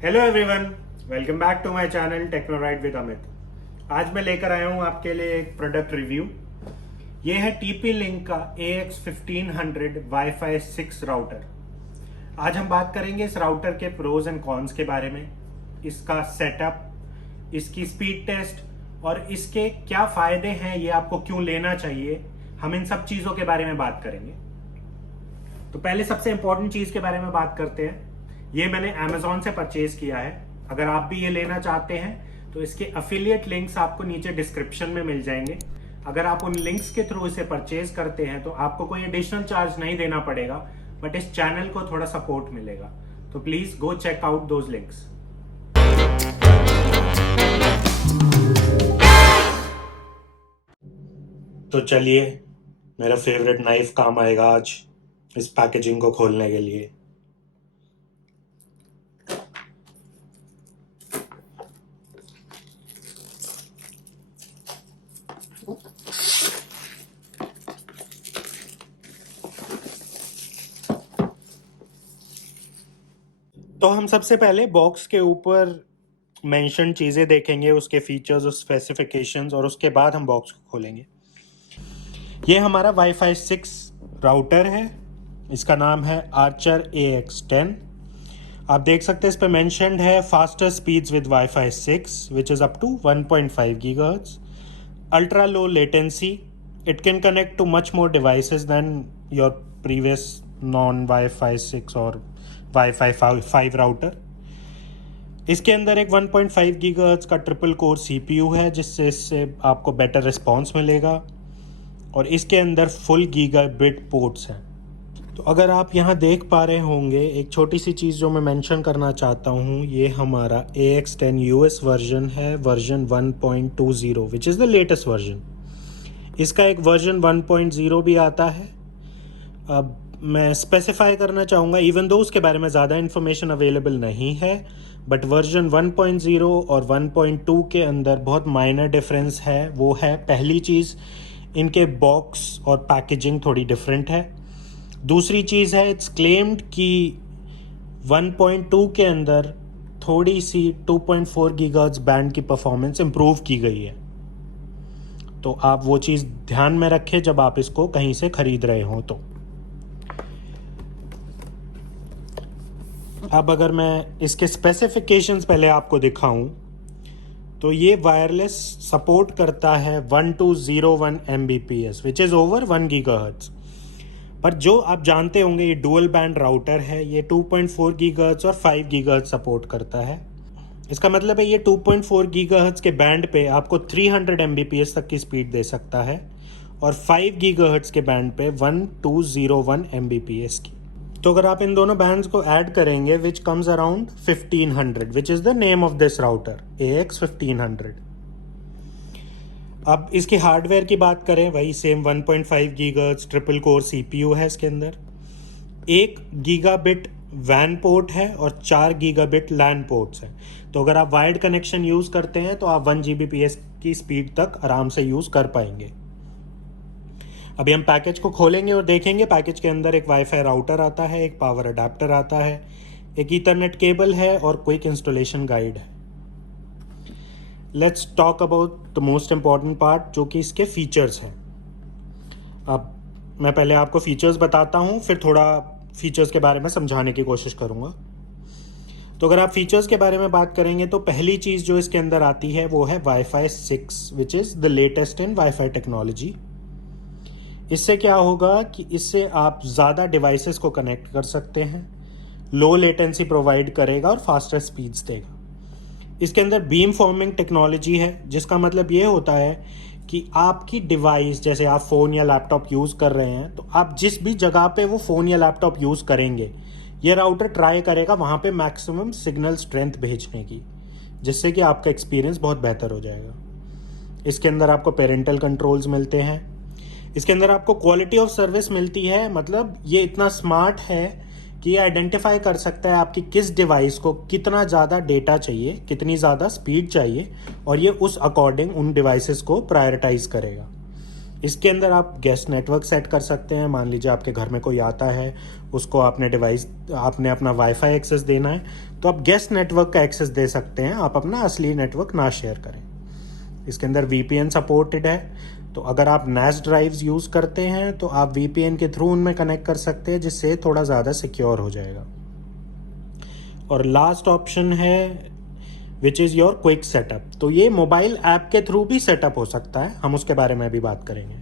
Hello everyone, welcome back to my channel Technorite with Amit. आज मैं लेकर आया हूं आपके लिए एक प्रोडक्ट रिव्यू। ये है TP लिंक का AX1500 वाईफाई 6 राउटर। आज हम बात करेंगे इस राउटर के प्रोज एंड कॉन्स के बारे में, इसका सेटअप, इसकी स्पीड टेस्ट और इसके क्या फायदे हैं, ये आपको क्यों लेना चाहिए। हम इन सब चीजों के बारे में बात करेंगे। तो पहले सबसे इंपॉर्टेंट चीज के बारे में बात करते हैं। ये मैंने Amazon से परचेज किया है। अगर आप भी ये लेना चाहते हैं तो इसके अफिलिएट लिंक्स आपको नीचे डिस्क्रिप्शन में मिल जाएंगे। अगर आप उन लिंक्स के थ्रू इसे परचेज करते हैं तो आपको कोई एडिशनल चार्ज नहीं देना पड़ेगा, बट इस चैनल को थोड़ा सपोर्ट मिलेगा। तो please go check out those links. तो चलिए, मेरा फेवरेट नाइफ काम आएगा आज इस पैकेजिंग को खोलने के लिए। तो हम सबसे पहले बॉक्स के ऊपर मेंशन चीज़ें देखेंगे, उसके फीचर्स और स्पेसिफिकेशंस, और उसके बाद हम बॉक्स को खोलेंगे। ये हमारा वाईफाई 6 राउटर है। इसका नाम है आर्चर AX10। आप देख सकते हैं इस पे मेंशन्ड है faster speeds with WiFi 6 which is up to 1.5 gigahertz, ultra low latency, it can connect to much more devices than your previous non WiFi 6 और वाईफाई 5 राउटर। इसके अंदर एक 1.5 गीगाहर्ट्ज का ट्रिपल कोर CPU है, जिससे इससे आपको बेटर रिस्पॉन्स मिलेगा, और इसके अंदर फुल गीगाबिट पोर्ट्स हैं। तो अगर आप यहाँ देख पा रहे होंगे, एक छोटी सी चीज़ जो मैं मेंशन करना चाहता हूँ, ये हमारा AX10 US वर्जन है, version 1.20 which is the latest version. इसका एक वर्जन 1.0 भी आता है। अब मैं स्पेसिफाई करना चाहूँगा, इवन दो उसके बारे में ज़्यादा इन्फॉर्मेशन अवेलेबल नहीं है, बट वर्जन 1.0 और 1.2 के अंदर बहुत माइनर डिफरेंस है। वो है, पहली चीज़, इनके बॉक्स और पैकेजिंग थोड़ी डिफरेंट है। दूसरी चीज़ है, इट्स क्लेम्ड कि 1.2 के अंदर थोड़ी सी 2.4 गीगाहर्ट्ज बैंड की परफॉर्मेंस इम्प्रूव की गई है। तो आप वो चीज़ ध्यान में रखें जब आप इसको कहीं से ख़रीद रहे हो। तो अब अगर मैं इसके स्पेसिफिकेशंस पहले आपको दिखाऊं, तो ये वायरलेस सपोर्ट करता है 1201 Mbps which is over 1 gigahertz. पर जो आप जानते होंगे, ये डुअल बैंड राउटर है, ये 2.4 गीगाहर्ट्ज और 5 गीगाहर्ट्ज सपोर्ट करता है। इसका मतलब है ये 2.4 गीगाहर्ट्ज के बैंड पे आपको 300 Mbps तक की स्पीड दे सकता है, और 5 गीगाहर्ट्ज के बैंड पे 1201 Mbps की। तो अगर आप इन दोनों बैंड्स को ऐड करेंगे, which comes around 1500, which is the name of this router AX1500। अब इसकी हार्डवेयर की बात करें, वही same 1.5 gigahertz triple core CPU है। इसके अंदर 1 गीगाबिट वैन पोर्ट है और 4 गीगाबिट लैन पोर्ट्स हैं। तो अगर आप वायर्ड कनेक्शन यूज़ करते हैं तो आप 1 Gbps की स्पीड तक आराम से यूज़ कर पाएंगे। अभी हम पैकेज को खोलेंगे और देखेंगे। पैकेज के अंदर एक वाईफाई राउटर आता है, एक पावर अडेप्टर आता है, एक ईथरनेट केबल है और क्विक इंस्टॉलेशन गाइड है। Let's talk about the most important part, जो कि इसके फीचर्स हैं। अब मैं पहले आपको फीचर्स बताता हूँ, फिर थोड़ा फीचर्स के बारे में समझाने की कोशिश करूँगा। तो अगर आप फीचर्स के बारे में बात करेंगे, तो पहली चीज़ जो इसके अंदर आती है वो है wifi 6 which is the latest in wifi technology. इससे क्या होगा कि इससे आप ज़्यादा डिवाइसेस को कनेक्ट कर सकते हैं, लो लेटेंसी प्रोवाइड करेगा और फास्टर स्पीड्स देगा। इसके अंदर बीम फॉर्मिंग टेक्नोलॉजी है, जिसका मतलब ये होता है कि आपकी डिवाइस, जैसे आप फ़ोन या लैपटॉप यूज़ कर रहे हैं, तो आप जिस भी जगह पे वो फ़ोन या लैपटॉप यूज़ करेंगे, ये राउटर ट्राई करेगा वहाँ पे मैक्सिमम सिग्नल स्ट्रेंथ भेजने की, जिससे कि आपका एक्सपीरियंस बहुत बेहतर हो जाएगा। इसके अंदर आपको पेरेंटल कंट्रोल्स मिलते हैं। इसके अंदर आपको क्वालिटी ऑफ सर्विस मिलती है, मतलब ये इतना स्मार्ट है कि ये आइडेंटिफाई कर सकता है आपकी किस डिवाइस को कितना ज़्यादा डेटा चाहिए, कितनी ज़्यादा स्पीड चाहिए, और ये उस अकॉर्डिंग उन डिवाइसेस को प्रायोरिटाइज करेगा। इसके अंदर आप गेस्ट नेटवर्क सेट कर सकते हैं। मान लीजिए आपके घर में कोई आता है, उसको आपने अपना वाईफाई एक्सेस देना है, तो आप गेस्ट नेटवर्क का एक्सेस दे सकते हैं, आप अपना असली नेटवर्क ना शेयर करें। इसके अंदर VPN सपोर्टेड है, तो अगर आप NAS ड्राइव्स यूज़ करते हैं तो आप VPN के थ्रू उनमें कनेक्ट कर सकते हैं, जिससे थोड़ा ज़्यादा सिक्योर हो जाएगा। और लास्ट ऑप्शन है which is your quick setup. तो ये मोबाइल ऐप के थ्रू भी सेटअप हो सकता है, हम उसके बारे में भी बात करेंगे।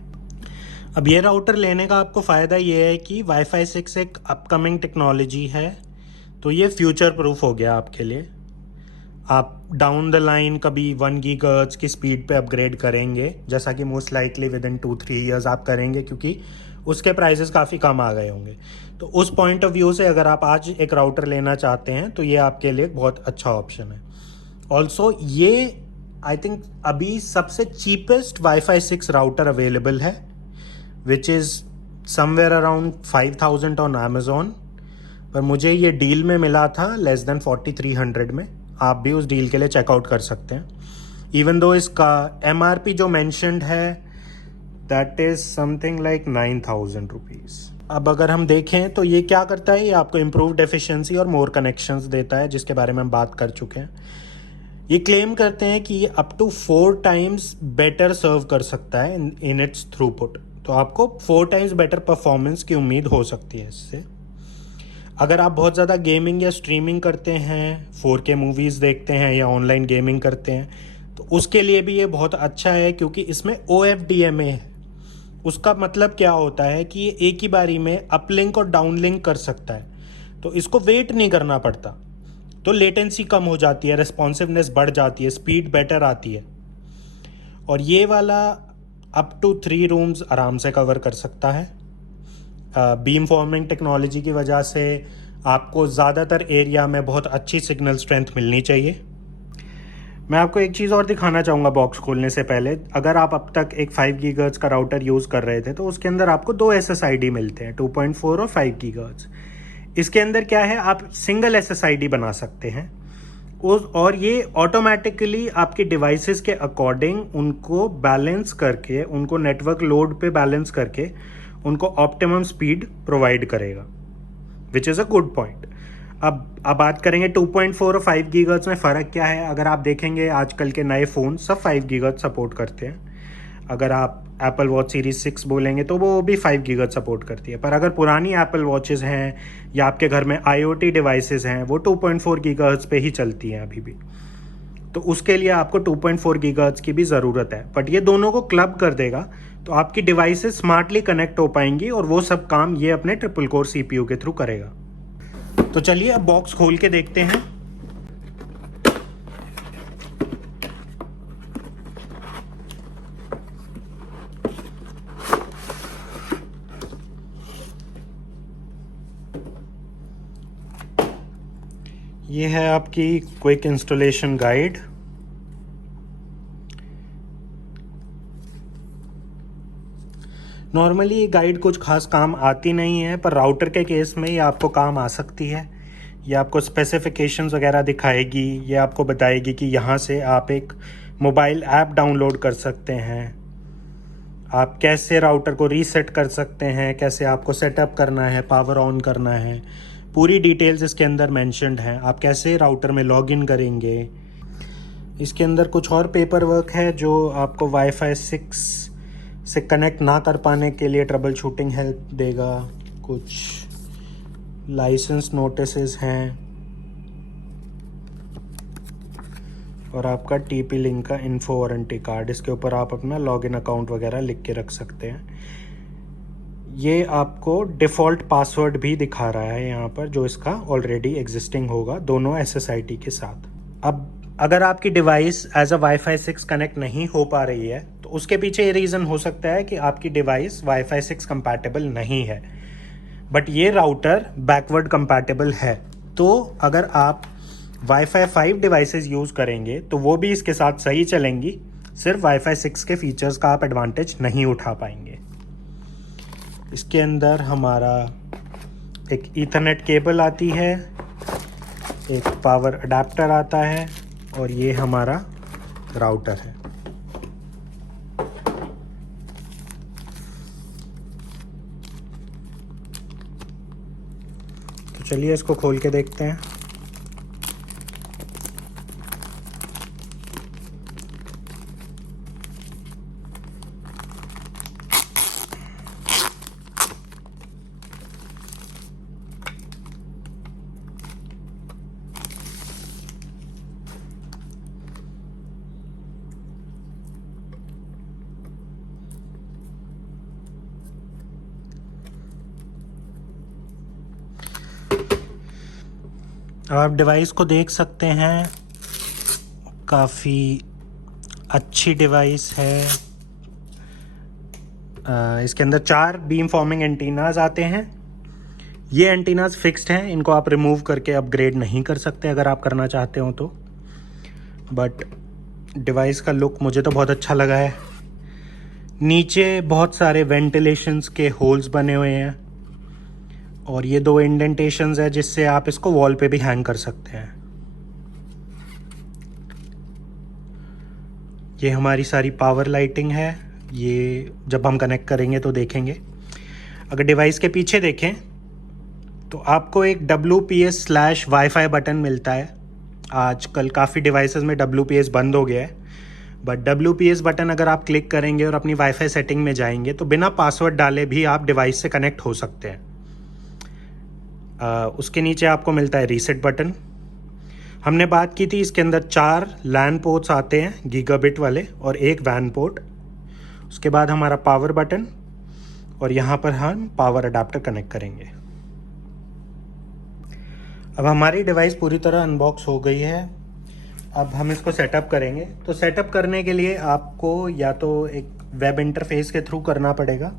अब ये राउटर लेने का आपको फ़ायदा ये है कि Wi-Fi 6 एक अपकमिंग टेक्नोलॉजी है, तो ये फ्यूचर प्रूफ हो गया आपके लिए। आप डाउन द लाइन कभी 1 गीगाहर्ट्ज़ की स्पीड पे अपग्रेड करेंगे, जैसा कि most likely with in 2-3 years आप करेंगे, क्योंकि उसके प्राइसेस काफ़ी कम आ गए होंगे। तो उस पॉइंट ऑफ व्यू से अगर आप आज एक राउटर लेना चाहते हैं तो ये आपके लिए बहुत अच्छा ऑप्शन है। ऑल्सो ये आई थिंक अभी सबसे चीपेस्ट Wi-Fi 6 राउटर अवेलेबल है, which is somewhere around 5,000 on Amazon, पर मुझे ये डील में मिला था लेस देन 4,300 में। आप भी उस डील के लिए चेकआउट कर सकते हैं। इवन दो इसका MRP जो मैंशनड है that is something like 9,000 rupees. अब अगर हम देखें तो ये क्या करता है, ये आपको इम्प्रूव्ड एफिशिएंसी और मोर कनेक्शंस देता है, जिसके बारे में हम बात कर चुके हैं। ये क्लेम करते हैं कि ये अप टू 4 टाइम्स बेटर सर्व कर सकता है इन इट्स थ्रूपुट। तो आपको 4 टाइम्स बेटर परफॉर्मेंस की उम्मीद हो सकती है इससे। अगर आप बहुत ज़्यादा गेमिंग या स्ट्रीमिंग करते हैं, 4K मूवीज़ देखते हैं या ऑनलाइन गेमिंग करते हैं, तो उसके लिए भी ये बहुत अच्छा है, क्योंकि इसमें OFDMA है। उसका मतलब क्या होता है कि ये एक ही बारी में अपलिंक और डाउनलिंक कर सकता है, तो इसको वेट नहीं करना पड़ता, तो लेटेंसी कम हो जाती है, रिस्पॉन्सिवनेस बढ़ जाती है, स्पीड बेटर आती है। और ये वाला अप टू 3 रूम्स आराम से कवर कर सकता है। बीम फॉर्मिंग टेक्नोलॉजी की वजह से आपको ज़्यादातर एरिया में बहुत अच्छी सिग्नल स्ट्रेंथ मिलनी चाहिए। मैं आपको एक चीज़ और दिखाना चाहूँगा बॉक्स खोलने से पहले। अगर आप अब तक एक 5 गीगाहर्ट्ज़ का राउटर यूज़ कर रहे थे तो उसके अंदर आपको 2 SSID मिलते हैं, 2.4 और 5 गीगाहर्ट्ज़। इसके अंदर क्या है, आप सिंगल SSID बना सकते हैं और ये ऑटोमेटिकली आपके डिवाइसेस के अकॉर्डिंग उनको बैलेंस करके, उनको नेटवर्क लोड पे बैलेंस करके उनको ऑप्टिमम स्पीड प्रोवाइड करेगा, विच इज़ अ गुड पॉइंट। अब बात करेंगे 2.4 और 5 गीगाहर्ट्ज़ में फ़र्क क्या है। अगर आप देखेंगे आजकल के नए फ़ोन सब 5 गीगाहर्ट्ज़ सपोर्ट करते हैं। अगर आप एप्पल वॉच सीरीज़ 6 बोलेंगे तो वो भी 5 गीगाहर्ट्ज़ सपोर्ट करती है, पर अगर पुरानी एप्पल वॉचेज़ हैं या आपके घर में IoT डिवाइसेस हैं वो 2.4 गीगाहर्ट्ज़ पे ही चलती हैं अभी भी। तो उसके लिए आपको 2.4 गीगाहर्ट्ज़ की भी ज़रूरत है, बट ये दोनों को क्लब कर देगा, तो आपकी डिवाइसेस स्मार्टली कनेक्ट हो पाएंगी और वो सब काम ये अपने ट्रिपल कोर CPU के थ्रू करेगा। तो चलिए अब बॉक्स खोल के देखते हैं। ये है आपकी क्विक इंस्टॉलेशन गाइड। नॉर्मली ये गाइड कुछ खास काम आती नहीं है, पर राउटर के केस में ये आपको काम आ सकती है। ये आपको स्पेसिफिकेशंस वगैरह दिखाएगी, ये आपको बताएगी कि यहाँ से आप एक मोबाइल ऐप डाउनलोड कर सकते हैं, आप कैसे राउटर को रीसेट कर सकते हैं, कैसे आपको सेटअप करना है, पावर ऑन करना है, पूरी डिटेल्स इसके अंदर मेंशन्ड हैं। आप कैसे राउटर में लॉगिन करेंगे। इसके अंदर कुछ और पेपर वर्क है जो आपको Wi-Fi 6 से कनेक्ट ना कर पाने के लिए ट्रबल शूटिंग हेल्प देगा। कुछ लाइसेंस नोटिसेस हैं और आपका TP लिंक का इन्फो वारंटी कार्ड। इसके ऊपर आप अपना लॉगिन अकाउंट वगैरह लिख के रख सकते हैं। ये आपको डिफ़ॉल्ट पासवर्ड भी दिखा रहा है यहाँ पर, जो इसका ऑलरेडी एग्जिस्टिंग होगा दोनों SSID के साथ। अब अगर आपकी device as a Wi-Fi 6 connect नहीं हो पा रही है तो उसके पीछे ये रीज़न हो सकता है कि आपकी डिवाइस Wi-Fi 6 कंपैटिबल नहीं है, बट ये राउटर बैकवर्ड कंपैटिबल है। तो अगर आप Wi-Fi 5 डिवाइसेस यूज़ करेंगे तो वो भी इसके साथ सही चलेंगी, सिर्फ Wi-Fi 6 के फीचर्स का आप एडवांटेज नहीं उठा पाएंगे। इसके अंदर हमारा एक ईथरनेट केबल आती है, एक पावर अडेप्टर आता है और ये हमारा राउटर है। चलिए इसको खोल के देखते हैं। अब आप डिवाइस को देख सकते हैं, काफ़ी अच्छी डिवाइस है। इसके अंदर 4 बीम फॉर्मिंग एंटीनाज आते हैं। ये एंटीनाज फिक्स्ड हैं, इनको आप रिमूव करके अपग्रेड नहीं कर सकते अगर आप करना चाहते हो तो। बट डिवाइस का लुक मुझे तो बहुत अच्छा लगा है। नीचे बहुत सारे वेंटिलेशंस के होल्स बने हुए हैं और ये 2 इंडेंटेशंस है जिससे आप इसको वॉल पे भी हैंग कर सकते हैं। ये हमारी सारी पावर लाइटिंग है, ये जब हम कनेक्ट करेंगे तो देखेंगे। अगर डिवाइस के पीछे देखें तो आपको एक WPS/Wi-Fi बटन मिलता है। आजकल काफ़ी डिवाइसेस में WPS बंद हो गया है, बट WPS बटन अगर आप क्लिक करेंगे और अपनी वाईफाई सेटिंग में जाएंगे तो बिना पासवर्ड डाले भी आप डिवाइस से कनेक्ट हो सकते हैं। उसके नीचे आपको मिलता है रीसेट बटन। हमने बात की थी, इसके अंदर 4 लैन पोर्ट्स आते हैं गीगाबिट वाले और 1 वैन पोर्ट। उसके बाद हमारा पावर बटन और यहाँ पर हम पावर अडाप्टर कनेक्ट करेंगे। अब हमारी डिवाइस पूरी तरह अनबॉक्स हो गई है। अब हम इसको सेटअप करेंगे। तो सेटअप करने के लिए आपको या तो एक वेब इंटरफेस के थ्रू करना पड़ेगा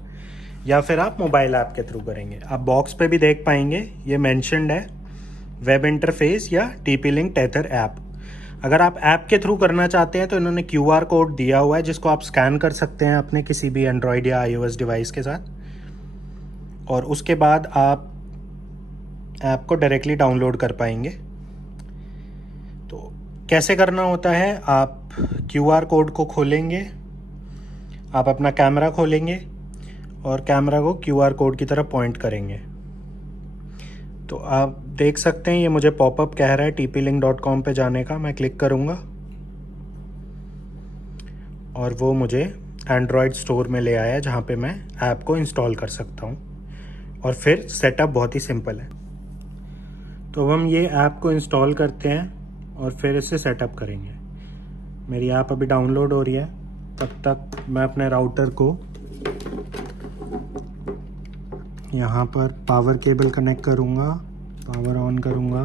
या फिर आप मोबाइल ऐप के थ्रू करेंगे। आप बॉक्स पे भी देख पाएंगे ये मेंशन्ड है, वेब इंटरफेस या TP-Link टेथर ऐप। अगर आप ऐप के थ्रू करना चाहते हैं तो इन्होंने QR कोड दिया हुआ है जिसको आप स्कैन कर सकते हैं अपने किसी भी एंड्रॉयड या iOS डिवाइस के साथ, और उसके बाद आप ऐप को डायरेक्टली डाउनलोड कर पाएंगे। तो कैसे करना होता है, आप QR कोड को खोलेंगे, आप अपना कैमरा खोलेंगे और कैमरा को QR कोड की तरफ पॉइंट करेंगे। तो आप देख सकते हैं ये मुझे पॉपअप कह रहा है TP-Link.com पे जाने का। मैं क्लिक करूँगा और वो मुझे एंड्रॉयड स्टोर में ले आया जहाँ पे मैं ऐप को इंस्टॉल कर सकता हूँ। और फिर सेटअप बहुत ही सिंपल है। तो हम ये ऐप को इंस्टॉल करते हैं और फिर इसे सेटअप करेंगे। मेरी ऐप अभी डाउनलोड हो रही है, तब तक मैं अपने राउटर को यहाँ पर पावर केबल कनेक्ट करूँगा, पावर ऑन करूँगा।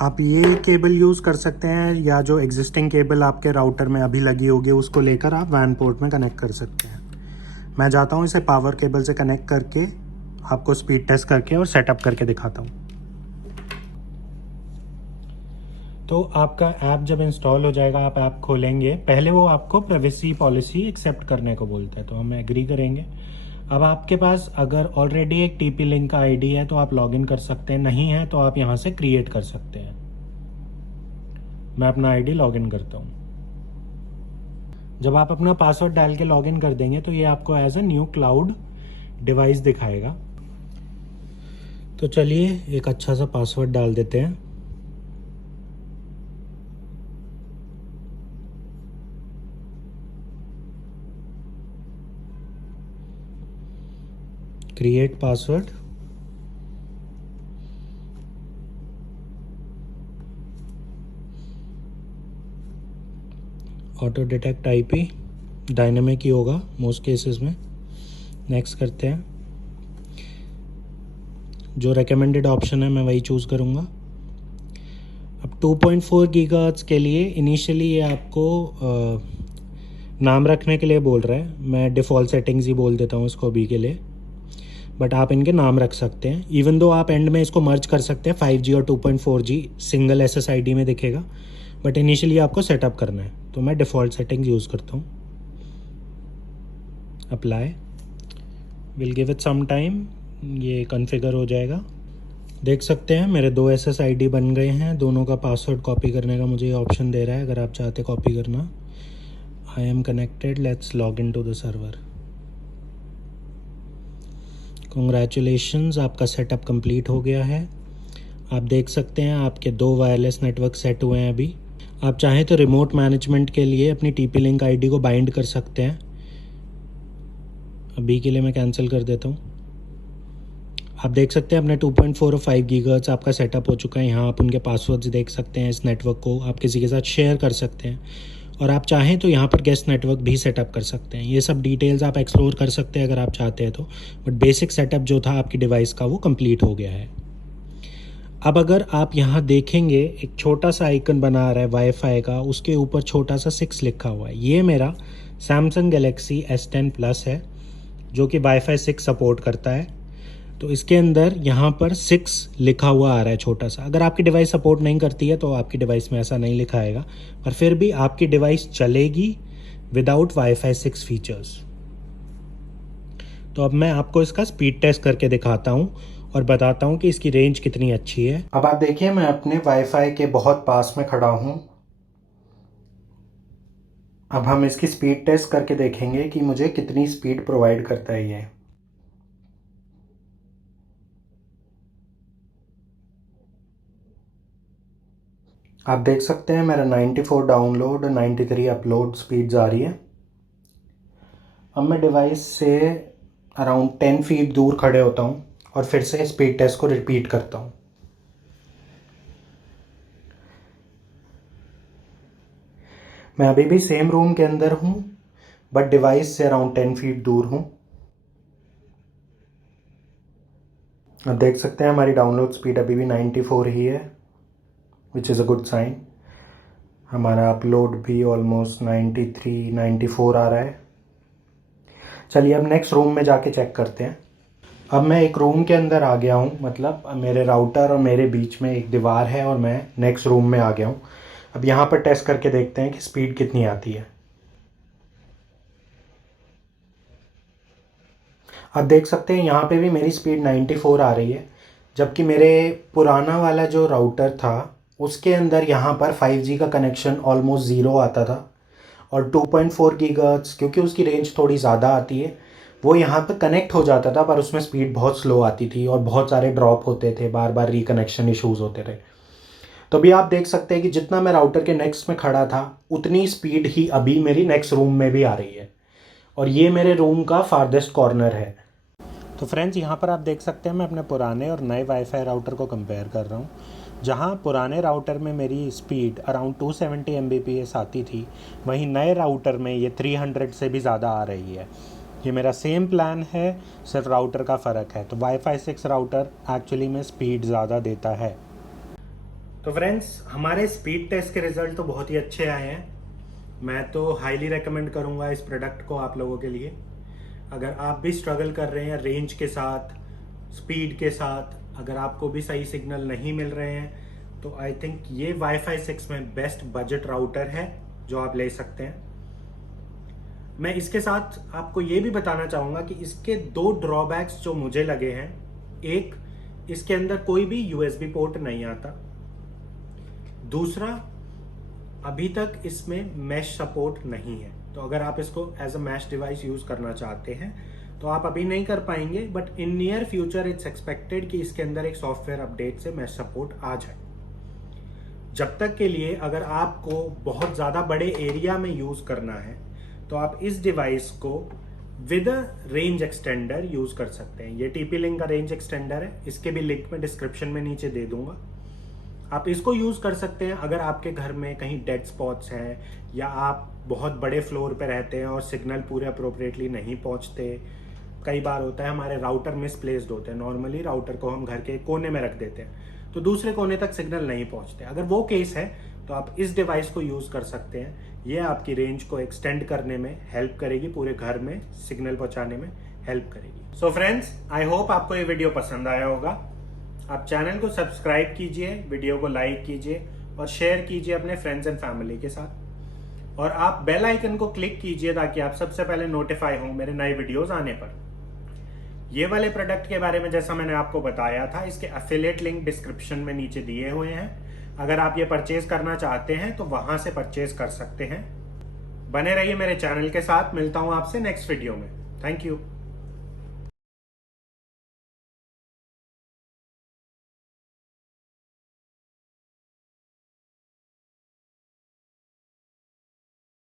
आप ये केबल यूज़ कर सकते हैं या जो एग्जिस्टिंग केबल आपके राउटर में अभी लगी होगी उसको लेकर आप वैन पोर्ट में कनेक्ट कर सकते हैं। मैं जाता हूँ इसे पावर केबल से कनेक्ट करके आपको स्पीड टेस्ट करके और सेटअप करके दिखाता हूँ। तो आपका ऐप जब इंस्टॉल हो जाएगा, आप ऐप खोलेंगे, पहले वो आपको प्राइवेसी पॉलिसी एक्सेप्ट करने को बोलते हैं, तो हम एग्री करेंगे। अब आपके पास अगर ऑलरेडी एक TP-Link का ID है तो आप लॉगिन कर सकते हैं, नहीं है तो आप यहाँ से क्रिएट कर सकते हैं। मैं अपना ID लॉगिन करता हूँ। जब आप अपना पासवर्ड डाल के लॉगिन कर देंगे तो ये आपको as a new cloud device दिखाएगा। तो चलिए एक अच्छा सा पासवर्ड डाल देते हैं। Create password, auto detect IP, dynamic ही होगा मोस्ट केसेस में। नेक्स्ट करते हैं। जो रेकमेंडेड ऑप्शन है मैं वही चूज़ करूँगा। अब 2.4 गीगाहर्ट्ज के लिए इनिशियली ये आपको नाम रखने के लिए बोल रहा है। मैं डिफ़ॉल्ट सेटिंग्स ही बोल देता हूँ इसको अभी के लिए, बट आप इनके नाम रख सकते हैं। इवन दो आप एंड में इसको मर्ज कर सकते हैं, 5G और 2.4G सिंगल SSID में दिखेगा, बट इनिशियली आपको सेटअप करना है। तो मैं डिफ़ॉल्ट सेटिंग्स यूज़ करता हूँ। Apply, will give it some time, ये कॉन्फ़िगर हो जाएगा। देख सकते हैं मेरे 2 SSID बन गए हैं। दोनों का पासवर्ड कॉपी करने का मुझे ये ऑप्शन दे रहा है अगर आप चाहते कॉपी करना। I am connected, let's log in to the server. Congratulations, आपका सेटअप कंप्लीट हो गया है। आप देख सकते हैं आपके 2 वायरलेस नेटवर्क सेट हुए हैं अभी। आप चाहें तो रिमोट मैनेजमेंट के लिए अपनी TP-Link आईडी को बाइंड कर सकते हैं। अभी के लिए मैं कैंसिल कर देता हूँ। आप देख सकते हैं अपने 2.4 और 5 गीगाहर्ट्ज़ आपका सेटअप हो चुका है। यहाँ आप उनके पासवर्ड्स देख सकते हैं। इस नेटवर्क को आप किसी के साथ शेयर कर सकते हैं और आप चाहें तो यहाँ पर गेस्ट नेटवर्क भी सेटअप कर सकते हैं। ये सब डिटेल्स आप एक्सप्लोर कर सकते हैं अगर आप चाहते हैं तो, बट बेसिक सेटअप जो था आपकी डिवाइस का वो कंप्लीट हो गया है। अब अगर आप यहाँ देखेंगे एक छोटा सा आइकन बना रहा है वाईफाई का, उसके ऊपर छोटा सा 6 लिखा हुआ है। ये मेरा सैमसंग गैलेक्सी S10 प्लस है जो कि वाईफाई 6 सपोर्ट करता है। तो इसके अंदर यहाँ पर 6 लिखा हुआ आ रहा है छोटा सा। अगर आपकी डिवाइस सपोर्ट नहीं करती है तो आपकी डिवाइस में ऐसा नहीं लिखा आएगा, पर फिर भी आपकी डिवाइस चलेगी विदाउट वाईफाई 6 फीचर्स। तो अब मैं आपको इसका स्पीड टेस्ट करके दिखाता हूँ और बताता हूँ कि इसकी रेंज कितनी अच्छी है। अब आप देखिए मैं अपने वाईफाई के बहुत पास में खड़ा हूँ। अब हम इसकी स्पीड टेस्ट करके देखेंगे कि मुझे कितनी स्पीड प्रोवाइड करता है ये। आप देख सकते हैं मेरा 94 डाउनलोड और 93 अपलोड स्पीड आ रही है। अब मैं डिवाइस से अराउंड 10 फीट दूर खड़े होता हूँ और फिर से स्पीड टेस्ट को रिपीट करता हूँ। मैं अभी भी सेम रूम के अंदर हूँ बट डिवाइस से अराउंड 10 फीट दूर हूँ। आप देख सकते हैं हमारी डाउनलोड स्पीड अभी भी 94 ही है, which is a good sign. हमारा अपलोड भी ऑलमोस्ट 93, 94 आ रहा है। चलिए अब नेक्स्ट रूम में जाके चेक करते हैं। अब मैं एक रूम के अंदर आ गया हूँ, मतलब मेरे राउटर और मेरे बीच में एक दीवार है और मैं नेक्स्ट रूम में आ गया हूँ। अब यहाँ पर टेस्ट करके देखते हैं कि स्पीड कितनी आती है। आप देख सकते हैं यहाँ पे भी मेरी स्पीड 94 आ रही है, जबकि मेरे पुराना वाला जो राउटर था उसके अंदर यहाँ पर 5G का कनेक्शन ऑलमोस्ट ज़ीरो आता था और 2.4 गीगाहर्ट्ज़, क्योंकि उसकी रेंज थोड़ी ज़्यादा आती है, वो यहाँ पर कनेक्ट हो जाता था पर उसमें स्पीड बहुत स्लो आती थी और बहुत सारे ड्रॉप होते थे, बार बार रिकनेक्शन इश्यूज़ होते थे। तो अभी आप देख सकते हैं कि जितना मैं राउटर के नेक्स्ट में खड़ा था उतनी स्पीड ही अभी मेरी नेक्स्ट रूम में भी आ रही है और ये मेरे रूम का फारदेस्ट कॉर्नर है। तो फ्रेंड्स यहाँ पर आप देख सकते हैं मैं अपने पुराने और नए वाईफाई राउटर को कंपेयर कर रहा हूँ। जहाँ पुराने राउटर में मेरी स्पीड अराउंड 270 Mbps आती थी, वहीं नए राउटर में ये 300 से भी ज़्यादा आ रही है। ये मेरा सेम प्लान है, सिर्फ राउटर का फ़र्क है। तो वाईफाई 6 राउटर एक्चुअली में स्पीड ज़्यादा देता है। तो फ्रेंड्स हमारे स्पीड टेस्ट के रिज़ल्ट तो बहुत ही अच्छे आए हैं। मैं तो हाईली रेकमेंड करूँगा इस प्रोडक्ट को आप लोगों के लिए। अगर आप भी स्ट्रगल कर रहे हैं रेंज के साथ, स्पीड के साथ, अगर आपको भी सही सिग्नल नहीं मिल रहे हैं तो आई थिंक ये वाईफाई 6 में बेस्ट बजट राउटर है जो आप ले सकते हैं। मैं इसके साथ आपको ये भी बताना चाहूँगा कि इसके 2 ड्रॉबैक्स जो मुझे लगे हैं। एक, इसके अंदर कोई भी USB पोर्ट नहीं आता। दूसरा, अभी तक इसमें मैश सपोर्ट नहीं है। तो अगर आप इसको as a mesh device use करना चाहते हैं तो आप अभी नहीं कर पाएंगे, but in near future it's expected कि इसके अंदर एक सॉफ्टवेयर अपडेट से मैश सपोर्ट आ जाए। जब तक के लिए अगर आपको बहुत ज़्यादा बड़े एरिया में यूज़ करना है तो आप इस डिवाइस को with a range extender use कर सकते हैं। ये TP-Link का रेंज एक्सटेंडर है, इसके भी लिंक मैं डिस्क्रिप्शन में नीचे दे दूंगा। आप इसको यूज़ कर सकते हैं अगर आपके घर में कहीं डेड स्पॉट्स हैं या आप बहुत बड़े फ्लोर पे रहते हैं और सिग्नल पूरे अप्रोप्रिएटली नहीं पहुंचते। कई बार होता है हमारे राउटर मिसप्लेस्ड होते हैं, नॉर्मली राउटर को हम घर के कोने में रख देते हैं तो दूसरे कोने तक सिग्नल नहीं पहुंचते। अगर वो केस है तो आप इस डिवाइस को यूज़ कर सकते हैं। ये आपकी रेंज को एक्सटेंड करने में हेल्प करेगी, पूरे घर में सिग्नल पहुंचाने में हेल्प करेगी। सो फ्रेंड्स, आई होप आपको ये वीडियो पसंद आया होगा। आप चैनल को सब्सक्राइब कीजिए, वीडियो को लाइक कीजिए और शेयर कीजिए अपने फ्रेंड्स एंड फैमिली के साथ। और आप बेल आइकन को क्लिक कीजिए ताकि आप सबसे पहले नोटिफाई हों मेरे नए वीडियोस आने पर। ये वाले प्रोडक्ट के बारे में जैसा मैंने आपको बताया था, इसके एफिलिएट लिंक डिस्क्रिप्शन में नीचे दिए हुए हैं। अगर आप ये परचेज करना चाहते हैं तो वहां से परचेज कर सकते हैं। बने रहिए मेरे चैनल के साथ। मिलता हूं आपसे नेक्स्ट वीडियो में। Thank you.